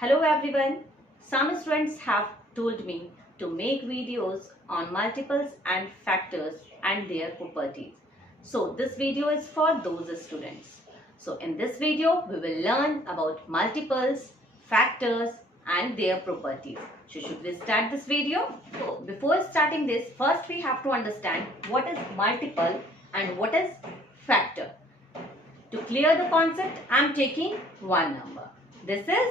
Hello everyone. Some students have told me to make videos on multiples and factors and their properties. So this video is for those students. So in this video we will learn about multiples, factors and their properties. So should we start this video? So before starting this, first we have to understand what is multiple and what is factor. To clear the concept, I am taking one number. This is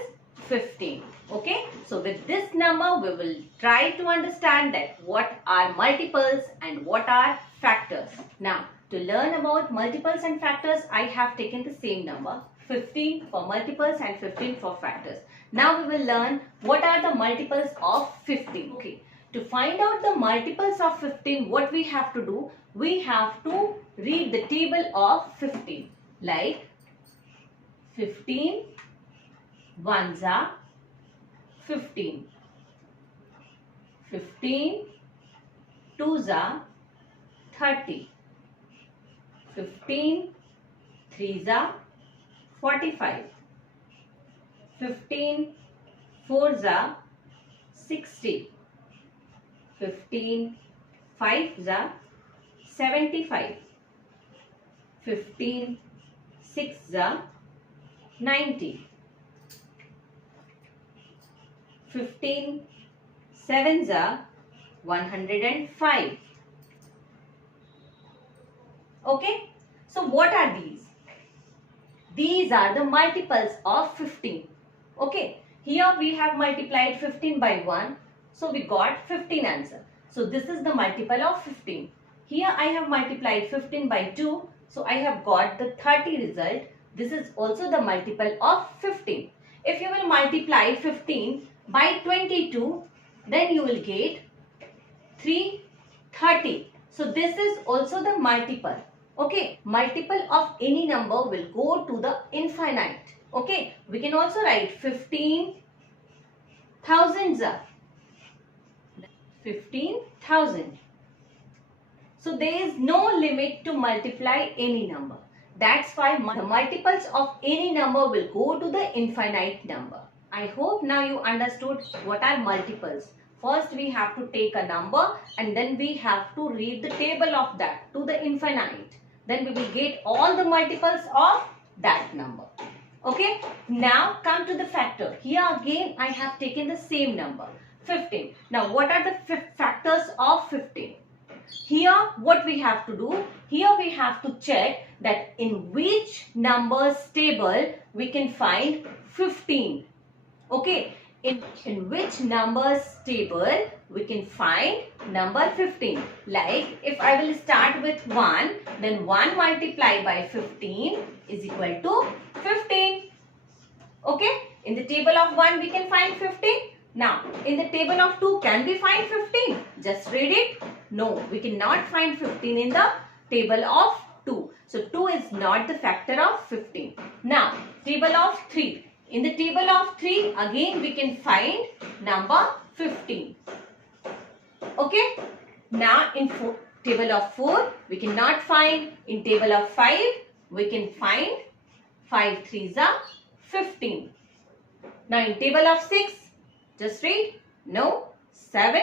15. Okay. So with this number, we will try to understand that what are multiples and what are factors. Now, to learn about multiples and factors, I have taken the same number, 15 for multiples and 15 for factors. Now we will learn what are the multiples of 15. Okay. To find out the multiples of 15, what we have to do? We have to read the table of 15. Like 15 ones are 15, 15 twos are 30, 15 threes are 45, 15 fours are 60, 15 fives are 75, 15 sixes are 90, 15 sevens are 105. Okay. So what are these? These are the multiples of 15. Okay. Here we have multiplied 15 by 1. So we got 15 answer. So this is the multiple of 15. Here I have multiplied 15 by 2. So I have got the 30 result. This is also the multiple of 15. If you will multiply 15 by 22, then you will get 330. So this is also the multiple. Okay. Multiple of any number will go to the infinite. Okay. We can also write 15 thousands. 15,000. So there is no limit to multiply any number. That's why the multiples of any number will go to the infinite number. I hope now you understood what are multiples. First we have to take a number and then we have to read the table of that to the infinite. Then we will get all the multiples of that number. Okay. Now come to the factor. Here again I have taken the same number, 15. Now what are the factors of 15? Here what we have to do? Here we have to check that in which numbers table we can find 15. Okay. In which numbers table we can find number 15. Like if I will start with 1, then 1 multiplied by 15 is equal to 15. Okay. In the table of 1 we can find 15. Now in the table of 2 can we find 15? Just read it. No, we cannot find 15 in the table of 2. So 2 is not the factor of 15. Now table of 3. In the table of 3 again we can find number 15. Okay. Now in table of 4 we cannot find. In table of 5 we can find 5 threes are 15. Now in table of 6 just read. No. 7.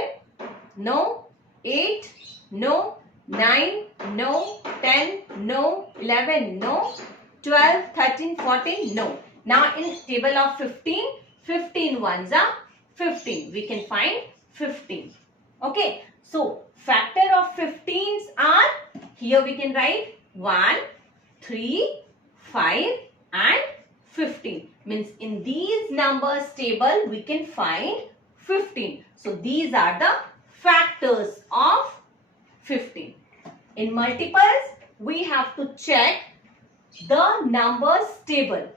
No. 8. No. 9. No. 10. No. 11. No. 12. 13. 14. No. Now in table of 15, 15 ones are 15. We can find 15. Okay. So factor of 15s are, here we can write 1, 3, 5 and 15. Means in these numbers table we can find 15. So these are the factors of 15. In multiples we have to check the numbers table.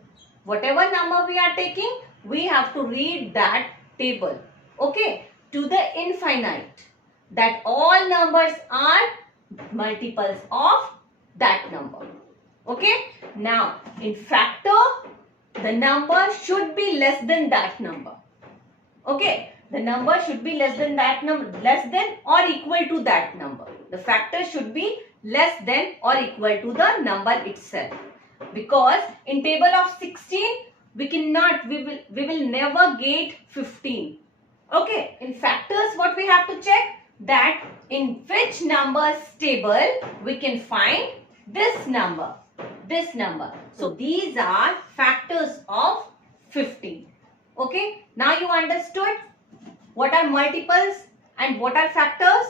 Whatever number we are taking, we have to read that table. Okay. To the infinite. That all numbers are multiples of that number. Okay. Now in factor, the number should be less than that number. Okay. The number should be less than that number, less than or equal to that number. The factor should be less than or equal to the number itself. Because in table of 16, we will never get 15. Okay, in factors what we have to check, that in which numbers table we can find this number. So these are factors of 15. Okay, now you understood what are multiples and what are factors.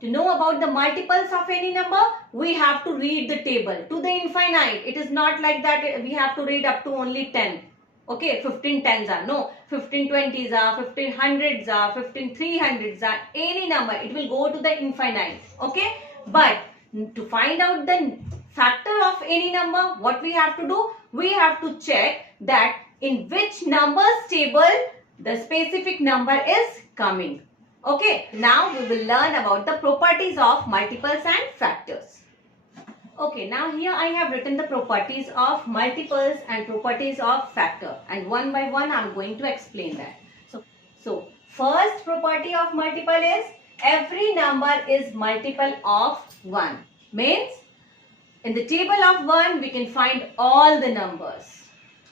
To know about the multiples of any number, we have to read the table to the infinite. It is not like that we have to read up to only 10. Okay, 15 tens are, no, 15 20s are, 15 hundreds are, 15 300s are, any number, it will go to the infinite. Okay, but to find out the factor of any number, what we have to do? We have to check that in which numbers table the specific number is coming. Okay, now we will learn about the properties of multiples and factors. Okay, now here I have written the properties of multiples and properties of factor, and one by one I am going to explain that. So first property of multiple is every number is multiple of 1. Means in the table of 1 we can find all the numbers.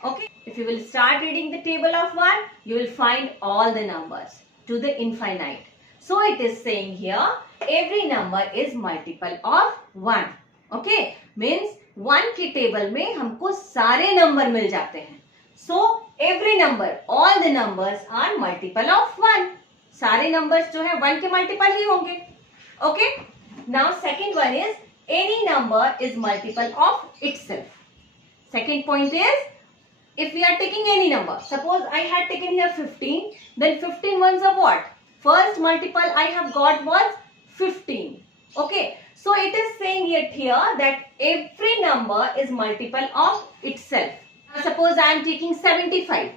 Okay, if you will start reading the table of 1, you will find all the numbers to the infinite. So it is saying here every number is multiple of 1. Okay, means 1 के table में हमको सारे number मिल जाते हैं. So every number, all the numbers are multiple of 1. सारे numbers जो है 1 के multiple ही होंगे. Okay, now second one is any number is multiple of itself. Second point is, if we are taking any number, suppose I had taken here 15, then 15 ones are what? First multiple I have got was 15. Okay, so it is saying here that every number is multiple of itself. Now suppose I am taking 75.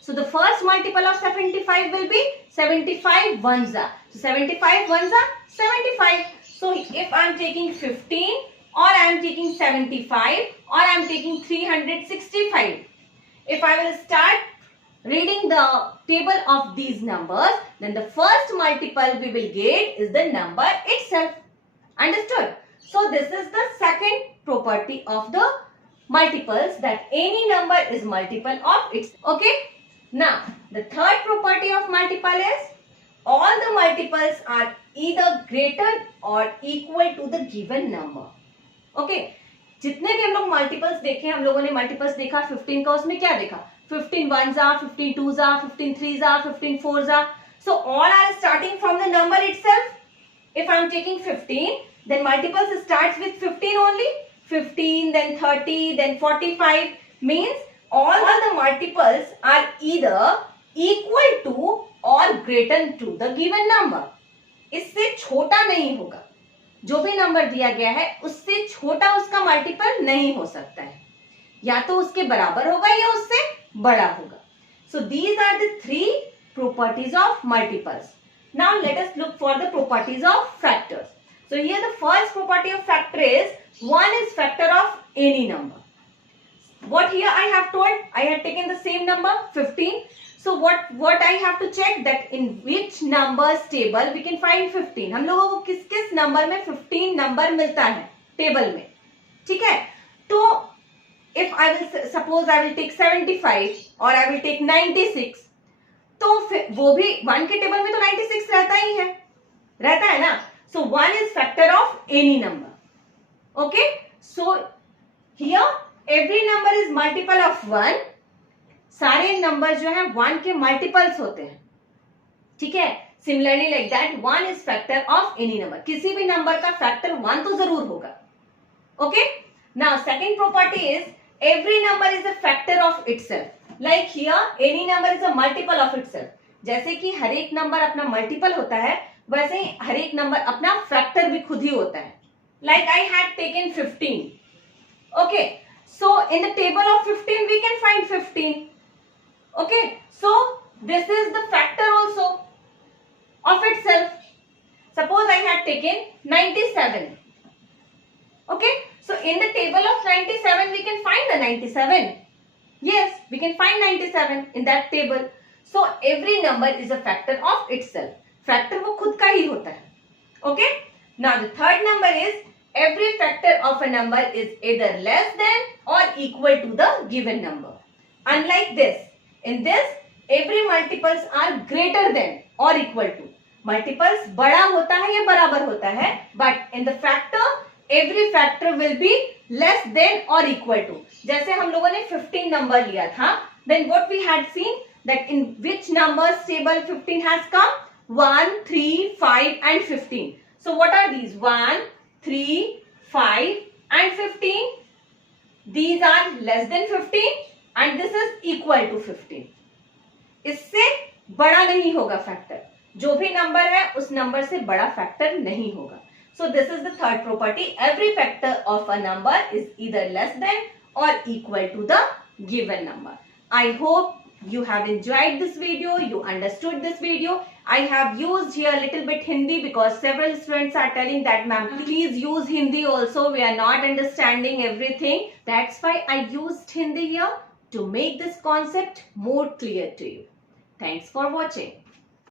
So the first multiple of 75 will be 75 ones are. So 75 ones are 75. So if I am taking 15 or I am taking 75 or I am taking 365. If I will start reading the table of these numbers, then the first multiple we will get is the number itself. Understood? So this is the second property of the multiples, that any number is multiple of its. Okay. Now the third property of multiple is all the multiples are either greater or equal to the given number. Okay. जितने भी हम लोग multiples देखे, हम लोगों ने multiples देखा 15 का, उसमें क्या देखा? 15 ones are, 15 twos are, 15 threes are, 15 fours are. So all are starting from the number itself. If I am taking 15, then multiples starts with 15 only. 15, then 30, then 45. Means all the multiples are either equal to or greater to the given number. इससे छोटा नहीं होगा. जो भी number दिया गया है उससे छोटा उसका मल्टीपल नहीं हो सकता है, या तो उसके बराबर होगा या उससे बड़ा होगा. So these are the three properties of multiples. Now let us look for the properties of factors. So here the first property of factor is 1 is factor of any number. What here I have told, I have taken the same number 15. So what I have to check, that in which numbers table we can find 15. हम लोगों को किस किस number में 15 number मिलता है table में. ठीक है, तो if I will suppose I will take 75 or I will take 96, तो फिर वो भी 1 के टेबल में तो 96 रहता है ना. So 1 is factor of any number. Okay, so here every number is multiple of 1. सारे नंबर जो है 1 के मल्टीपल्स होते हैं. ठीक है, similarly like that 1 is factor of any number. किसी भी नंबर का फैक्टर 1 तो जरूर होगा. Okay, now second property is every number is a factor of itself. Like here any number is a multiple of itself. जैसे कि हर एक number अपना मल्टीपल होता है, वैसे ही हर एक नंबर अपना फैक्टर भी खुद ही होता है. Like I had taken 15. Okay, so in the table of 15 we can find 15. Okay, so this is the factor also of itself. Suppose I had taken 97. Okay, so in the table of 97 we can find the 97. Yes, we can find 97 in that table. So every number is a factor of itself. Factor वो खुद का ही होता है. Okay, now the third number is every factor of a number is either less than or equal to the given number. Unlike this, in this every multiples are greater than or equal to. Multiples बड़ा होता है या बराबर होता है, but in the factor every factor will be less than or equal to. जैसे हम लोगों ने 15 नंबर लिया था, then what we had seen that in which numbers table 15 has come? 1, 3, 5 and 15. So what are these? 1, 3, 5 and 15. These are less than 15 and this is equal to 15. इससे बड़ा नहीं होगा फैक्टर. जो भी नंबर है उस नंबर से बड़ा फैक्टर नहीं होगा. So this is the third property. Every factor of a number is either less than or equal to the given number. I hope you have enjoyed this video, you understood this video. I have used here a little bit Hindi because several students are telling that ma'am please use Hindi also, we are not understanding everything. That's why I used Hindi here to make this concept more clear to you. Thanks for watching.